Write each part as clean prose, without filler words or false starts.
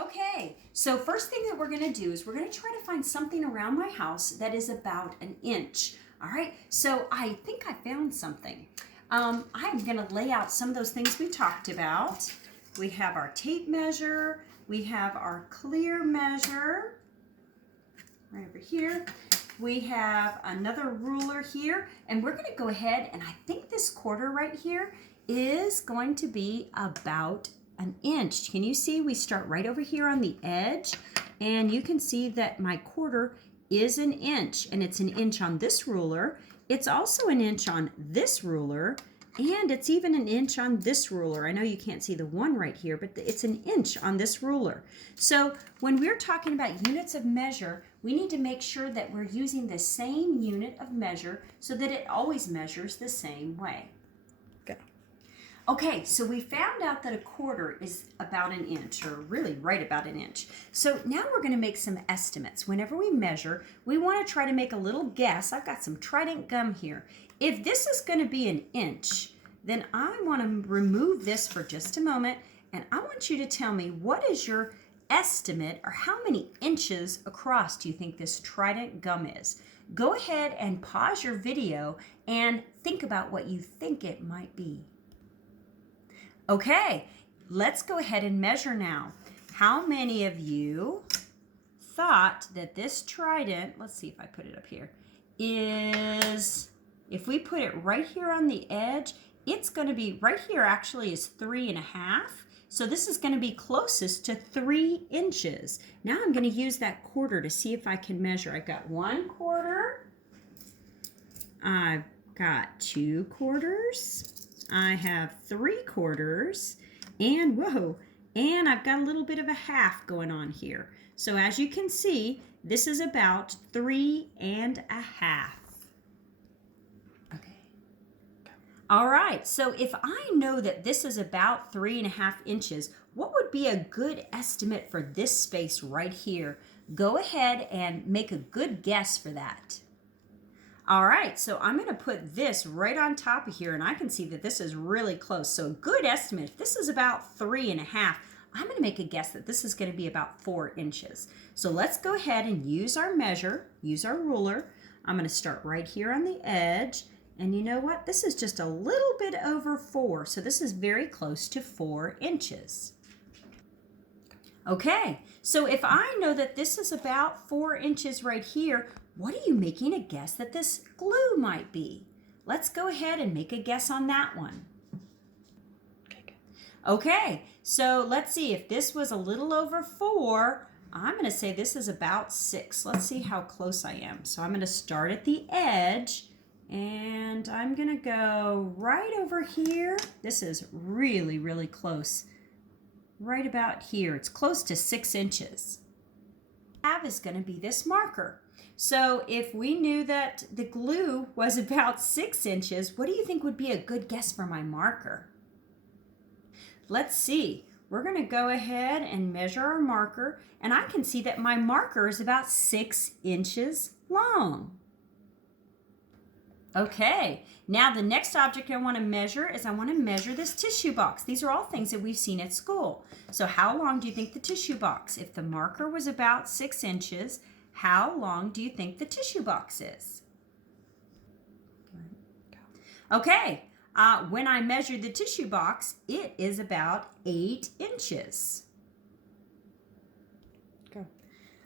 Okay, so first thing that we're going to do is we're going to try to find something around my house that is about an inch. All right, so I think I found something. I'm going to lay out some of those things we talked about. We have our tape measure. We have our clear measure right over here. We have another ruler here, and we're going to go ahead, and I think this quarter right here is going to be about an inch. Can you see we start right over here on the edge, and you can see that my quarter is an inch, and it's an inch on this ruler. It's also an inch on this ruler, and it's even an inch on this ruler. I know you can't see the one right here, but it's an inch on this ruler. So when we're talking about units of measure, we need to make sure that we're using the same unit of measure so that it always measures the same way. Okay, so we found out that a quarter is about an inch, or really right about an inch. So now we're going to make some estimates. Whenever we measure, we want to try to make a little guess. I've got some Trident gum here. If this is going to be an inch, then I want to remove this for just a moment, and I want you to tell me, what is your estimate, or how many inches across do you think this Trident gum is? Go ahead and pause your video and think about what you think it might be. Okay, let's go ahead and measure now. How many of you thought that this Trident, let's see if I put it up here, is, if we put it right here on the edge, it's going to be, right here actually is 3.5. So this is going to be closest to 3 inches. Now I'm going to use that quarter to see if I can measure. I've got 1 quarter. I've got 2 quarters. I have 3 quarters, and whoa, and I've got a little bit of a half going on here. So as you can see, this is about 3.5. Okay. All right, so if I know that this is about 3.5 inches, what would be a good estimate for this space right here? Go ahead and make a good guess for that. All right, so I'm going to put this right on top of here, and I can see that this is really close. So a good estimate, if this is about 3.5, I'm going to make a guess that this is going to be about 4 inches. So let's go ahead and use our measure, use our ruler. I'm going to start right here on the edge, and you know what? This is just a little bit over 4, so this is very close to 4 inches. Okay, so if I know that this is about 4 inches right here, what are you making a guess that this glue might be? Let's go ahead and make a guess on that one. Okay, so let's see, if this was a little over 4, I'm going to say this is about 6. Let's see how close I am. So I'm going to start at the edge, and I'm going to go right over here. This is really, really close. Right about here. It's close to 6 inches. What I have is going to be this marker. So if we knew that the glue was about 6 inches, what do you think would be a good guess for my marker? Let's see. We're going to go ahead and measure our marker, and I can see that my marker is about 6 inches long. Okay, now the next object I want to measure is I want to measure this tissue box. These are all things that we've seen at school. So how long do you think the tissue box? If the marker was about 6 inches, how long do you think the tissue box is? Okay, when I measured the tissue box, it is about 8 inches.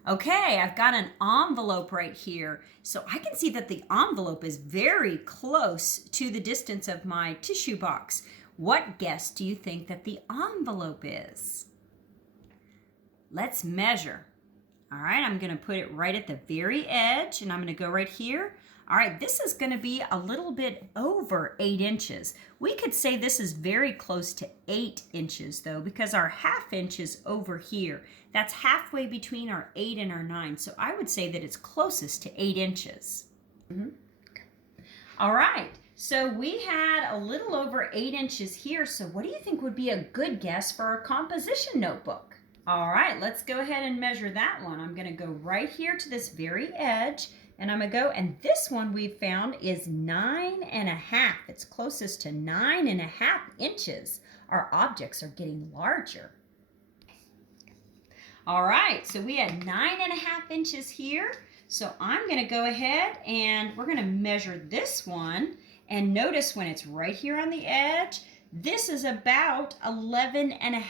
Okay, I've got an envelope right here. So I can see that the envelope is very close to the distance of my tissue box. What guess do you think that the envelope is? Let's measure. All right, I'm going to put it right at the very edge, and I'm going to go right here. All right, this is going to be a little bit over 8 inches. We could say this is very close to 8 inches, though, because our ½ inch is over here. That's halfway between our 8 and our 9, so I would say that it's closest to 8 inches. All right, so we had a little over 8 inches here, so what do you think would be a good guess for a composition notebook? All right, let's go ahead and measure that one. I'm going to go right here to this very edge, and I'm going to go, and this one we found is 9.5. It's closest to 9.5 inches. Our objects are getting larger. All right, so we had 9.5 inches here. So I'm going to go ahead and we're going to measure this one. And notice when it's right here on the edge, this is about 11.5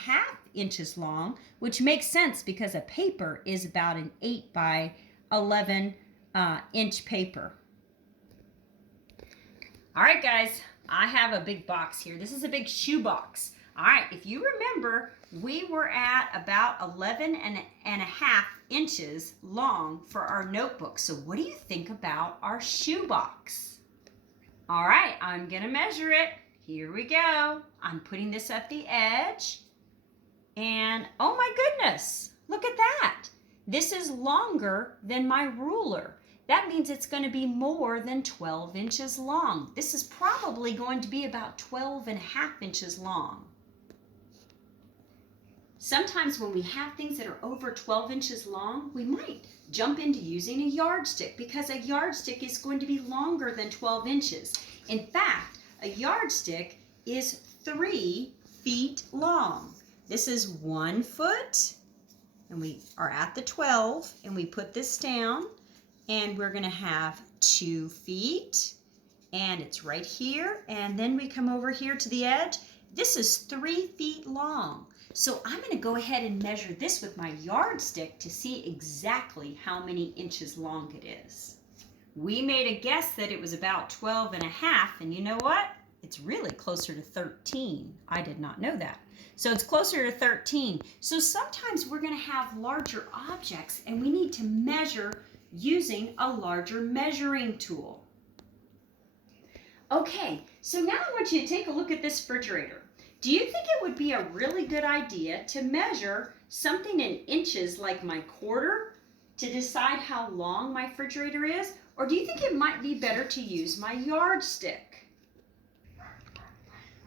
inches long, which makes sense because a paper is about an 8 by 11 inch paper. All right, guys, I have a big box here. This is a big shoe box. All right, if you remember, we were at about 11.5 inches long for our notebook. So what do you think about our shoe box? All right, I'm gonna measure it. Here we go. I'm putting this at the edge. And oh my goodness, look at that. This is longer than my ruler. That means it's going to be more than 12 inches long. This is probably going to be about 12.5 inches long. Sometimes when we have things that are over 12 inches long, we might jump into using a yardstick because a yardstick is going to be longer than 12 inches. In fact, a yardstick is 3 feet long. This is 1 foot, and we are at the 12, and we put this down, and we're going to have 2 feet, and it's right here, and then we come over here to the edge. This is 3 feet long. So I'm going to go ahead and measure this with my yardstick to see exactly how many inches long it is. We made a guess that it was about 12.5, and you know what? It's really closer to 13. I did not know that. So it's closer to 13. So sometimes we're going to have larger objects, and we need to measure using a larger measuring tool. Okay, so now I want you to take a look at this refrigerator. Do you think it would be a really good idea to measure something in inches like my quarter to decide how long my refrigerator is? Or do you think it might be better to use my yardstick?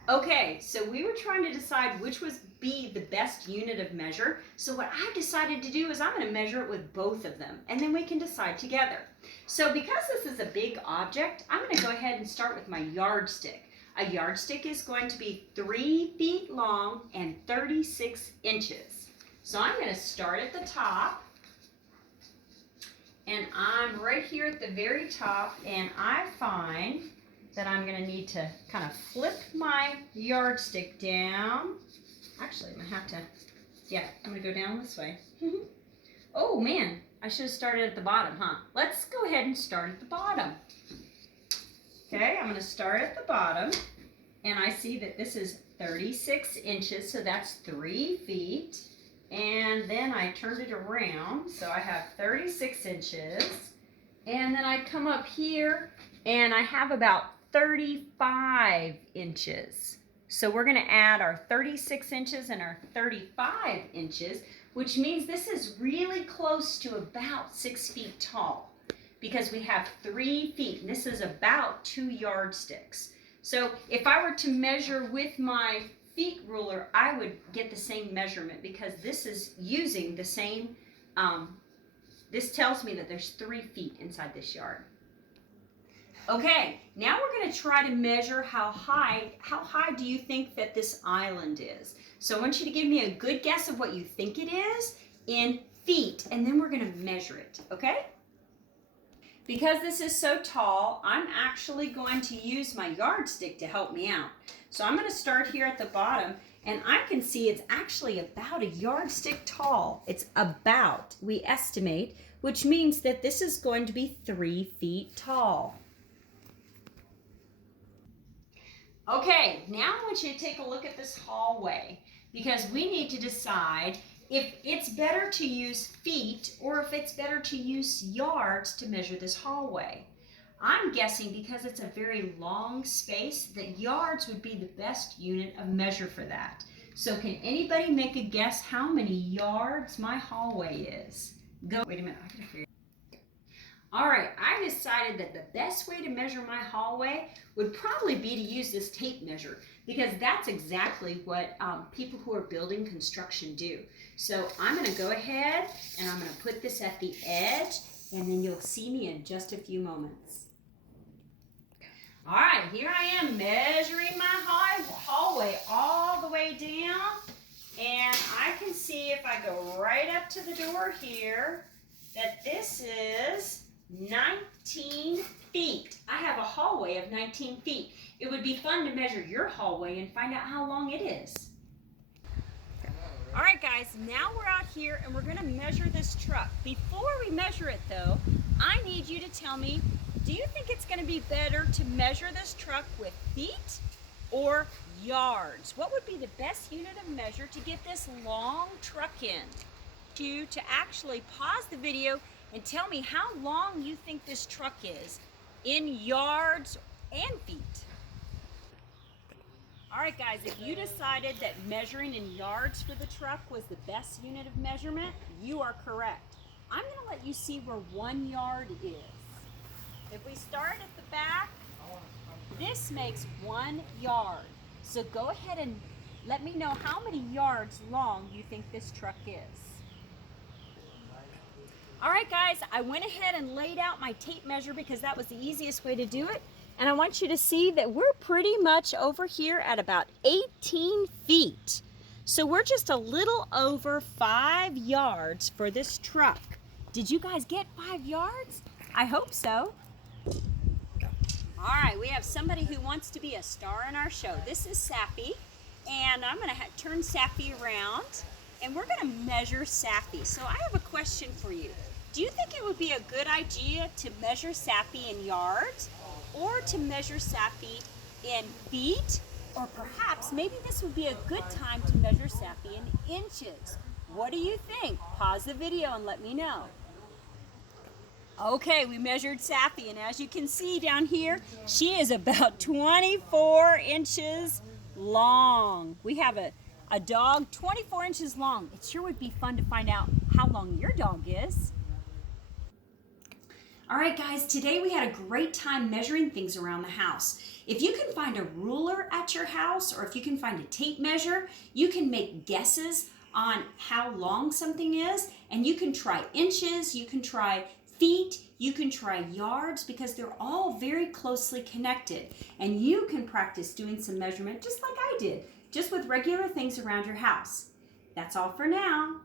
Okay, so we were trying to decide which would be the best unit of measure. So what I've decided to do is I'm going to measure it with both of them, and then we can decide together. So because this is a big object, I'm going to go ahead and start with my yardstick. A yardstick is going to be 3 feet long and 36 inches. So I'm going to start at the top, and I'm right here at the very top, and I find that I'm going to need to kind of flip my yardstick down. Actually, I'm going to have to, I'm going to go down this way. Oh man, I should have started at the bottom, huh? Let's go ahead and start at the bottom. Okay, I'm going to start at the bottom, and I see that this is 36 inches, so that's 3 feet. And then I turned it around, so I have 36 inches. And then I come up here, and I have about 35 inches. So we're going to add our 36 inches and our 35 inches, which means this is really close to about 6 feet tall, because we have 3 feet, and this is about 2 yardsticks. So if I were to measure with my feet ruler, I would get the same measurement because this is using the same, this tells me that there's 3 feet inside this yard. Okay, now we're going to try to measure how high do you think that this island is? So I want you to give me a good guess of what you think it is in feet, and then we're going to measure it, okay? Because this is so tall, I'm actually going to use my yardstick to help me out. So I'm going to start here at the bottom, and I can see it's actually about a yardstick tall. It's about, we estimate, which means that this is going to be 3 feet tall. Okay, now I want you to take a look at this hallway, because we need to decide if it's better to use feet or if it's better to use yards to measure this hallway. I'm guessing because it's a very long space that yards would be the best unit of measure for that. So can anybody make a guess how many yards my hallway is? Go. Wait a minute, I gotta figure it out. All right, I decided that the best way to measure my hallway would probably be to use this tape measure, because that's exactly what people who are building construction do. So I'm going to go ahead and I'm going to put this at the edge, and then you'll see me in just a few moments. All right, here I am measuring my hallway all the way down, and I can see if I go right up to the door here, that this is 19 feet. I have a hallway of 19 feet. It would be fun to measure your hallway and find out how long it is. All right, guys, now we're out here and we're gonna measure this truck. Before we measure it though, I need you to tell me, do you think it's gonna be better to measure this truck with feet or yards? What would be the best unit of measure to get this long truck in? To actually pause the video and tell me how long you think this truck is in yards and feet. All right, guys, if you decided that measuring in yards for the truck was the best unit of measurement, you are correct. I'm gonna let you see where 1 yard is. If we start at the back, this makes 1 yard. So go ahead and let me know how many yards long you think this truck is. All right, guys, I went ahead and laid out my tape measure because that was the easiest way to do it. And I want you to see that we're pretty much over here at about 18 feet. So we're just a little over 5 yards for this truck. Did you guys get 5 yards? I hope so. All right, we have somebody who wants to be a star in our show. This is Sappy, and I'm gonna turn Sappy around, and we're gonna measure Sappy. So I have a question for you. Do you think it would be a good idea to measure Sappy in yards or to measure Sappy in feet? Or perhaps maybe this would be a good time to measure Sappy in inches. What do you think? Pause the video and let me know. Okay, we measured Sappy, and as you can see down here, she is about 24 inches long. We have a dog 24 inches long. It sure would be fun to find out how long your dog is. All right, guys, today we had a great time measuring things around the house. If you can find a ruler at your house, or if you can find a tape measure, you can make guesses on how long something is, and you can try inches, you can try feet, you can try yards, because they're all very closely connected. And you can practice doing some measurement just like I did, just with regular things around your house. That's all for now.